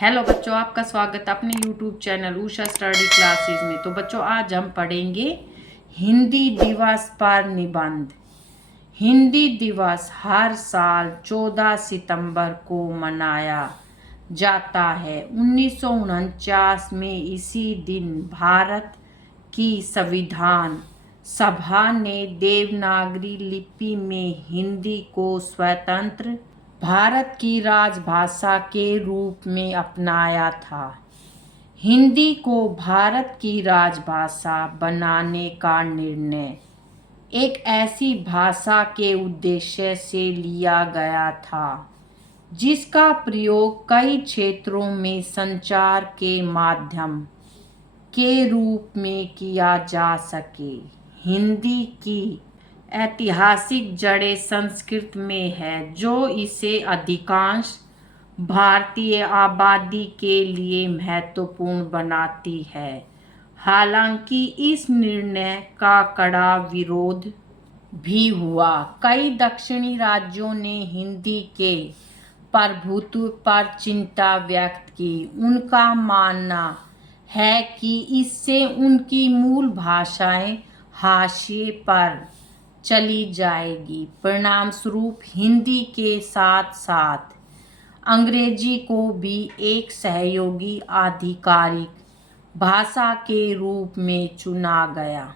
Hello बच्चों, आपका स्वागत है अपने YouTube channel Usha study classes में। तो बच्चों, आज हम पढ़ेंगे हिंदी दिवस पर निबंध। हिंदी दिवस हर साल 14 सितंबर को मनाया जाता है। 1949 में इसी दिन भारत की संविधान सभा ने देवनागरी लिपि में हिंदी को स्वतंत्र भारत की राजभाषा के रूप में अपनाया था। हिंदी को भारत की राजभाषा बनाने का निर्णय एक ऐसी भाषा के उद्देश्य से लिया गया था जिसका प्रयोग कई क्षेत्रों में संचार के माध्यम के रूप में किया जा सके। हिंदी की ऐतिहासिक जड़ें संस्कृत में है, जो इसे अधिकांश भारतीय आबादी के लिए महत्वपूर्ण बनाती है। हालांकि इस निर्णय का कड़ा विरोध भी हुआ। कई दक्षिणी राज्यों ने हिंदी के प्रभुत्व पर चिंता व्यक्त की। उनका मानना है कि इससे उनकी मूल भाषाएं हाशिए पर चली जाएगी। परिणाम स्वरूप हिंदी के साथ साथ अंग्रेजी को भी एक सहयोगी आधिकारिक भाषा के रूप में चुना गया।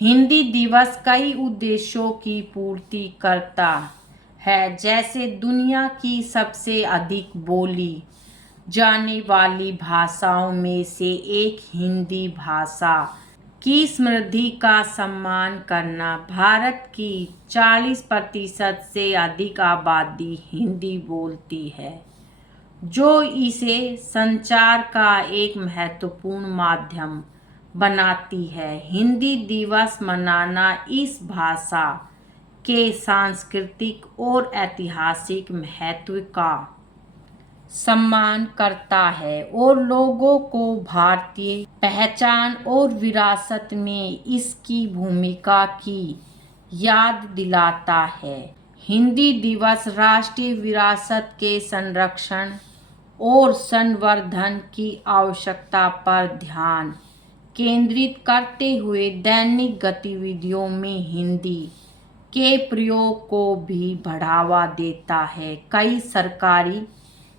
हिंदी दिवस कई उद्देश्यों की पूर्ति करता है, जैसे दुनिया की सबसे अधिक बोली जाने वाली भाषाओं में से एक हिंदी भाषा की समृद्धि का सम्मान करना। भारत की 40% से अधिक आबादी हिंदी बोलती है, जो इसे संचार का एक महत्वपूर्ण माध्यम बनाती है। हिंदी दिवस मनाना इस भाषा के सांस्कृतिक और ऐतिहासिक महत्व का सम्मान करता है और लोगों को भारतीय पहचान और विरासत में इसकी भूमिका की याद दिलाता है। हिंदी दिवस राष्ट्रीय विरासत के संरक्षण और संवर्धन की आवश्यकता पर ध्यान केंद्रित करते हुए दैनिक गतिविधियों में हिंदी के प्रयोग को भी बढ़ावा देता है। कई सरकारी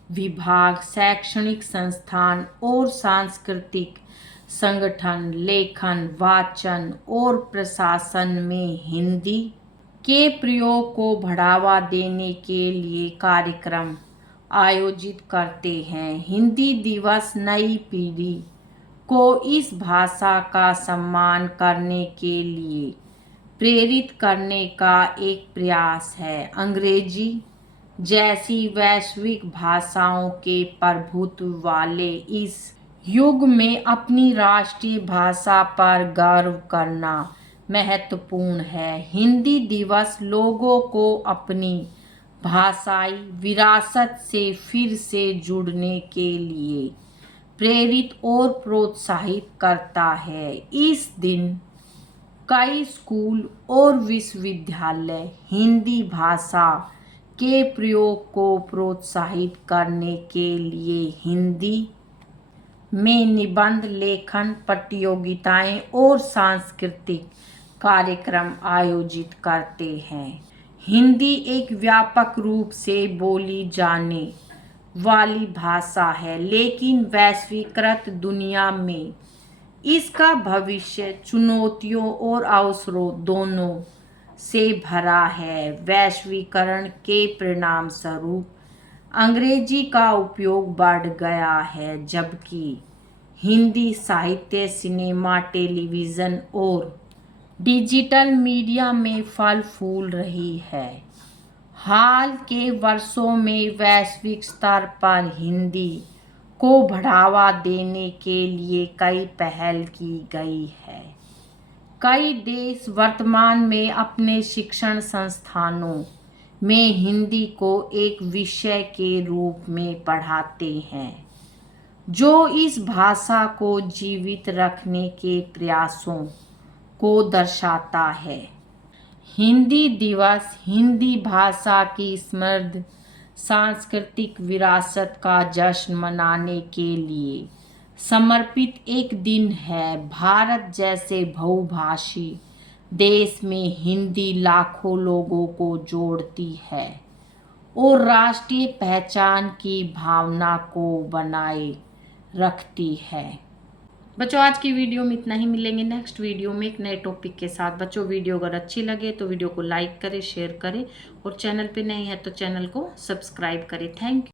विभाग, शैक्षणिक संस्थान और सांस्कृतिक संगठन लेखन, वाचन और प्रशासन में हिंदी के प्रयोग को बढ़ावा देने के लिए कार्यक्रम आयोजित करते हैं। हिंदी दिवस नई पीढ़ी को इस भाषा का सम्मान करने के लिए प्रेरित करने का एक प्रयास है। अंग्रेजी जैसी वैश्विक भाषाओं के प्रभुत्व वाले इस युग में अपनी राष्ट्रीय भाषा पर गर्व करना महत्वपूर्ण है। हिंदी दिवस लोगों को अपनी भाषाई विरासत से फिर से जुड़ने के लिए प्रेरित और प्रोत्साहित करता है। इस दिन कई स्कूल और विश्वविद्यालय हिंदी भाषा के प्रयोग को प्रोत्साहित करने के लिए हिंदी में निबंध लेखन प्रतियोगिताएं और सांस्कृतिक कार्यक्रम आयोजित करते हैं। हिंदी एक व्यापक रूप से बोली जाने वाली भाषा है, लेकिन वैश्वीकृत दुनिया में इसका भविष्य चुनौतियों और अवसरों दोनों से भरा है। वैश्वीकरण के परिणाम स्वरूप अंग्रेजी का उपयोग बढ़ गया है, जबकि हिंदी साहित्य, सिनेमा, टेलीविज़न और डिजिटल मीडिया में फल फूल रही है। हाल के वर्षों में वैश्विक स्तर पर हिंदी को बढ़ावा देने के लिए कई पहल की गई है। कई देश वर्तमान में अपने शिक्षण संस्थानों में हिंदी को एक विषय के रूप में पढ़ाते हैं, जो इस भाषा को जीवित रखने के प्रयासों को दर्शाता है। हिंदी दिवस हिंदी भाषा की समृद्ध सांस्कृतिक विरासत का जश्न मनाने के लिए समर्पित एक दिन है। भारत जैसे बहुभाषी देश में हिंदी लाखों लोगों को जोड़ती है और राष्ट्रीय पहचान की भावना को बनाए रखती है। बच्चों आज की वीडियो में इतना ही, मिलेंगे नेक्स्ट वीडियो में एक नए टॉपिक के साथ। बच्चों वीडियो अगर अच्छी लगे तो वीडियो को लाइक करें, शेयर करें और चैनल पे नए हैं तो चैनल को सब्सक्राइब करें। Thank you.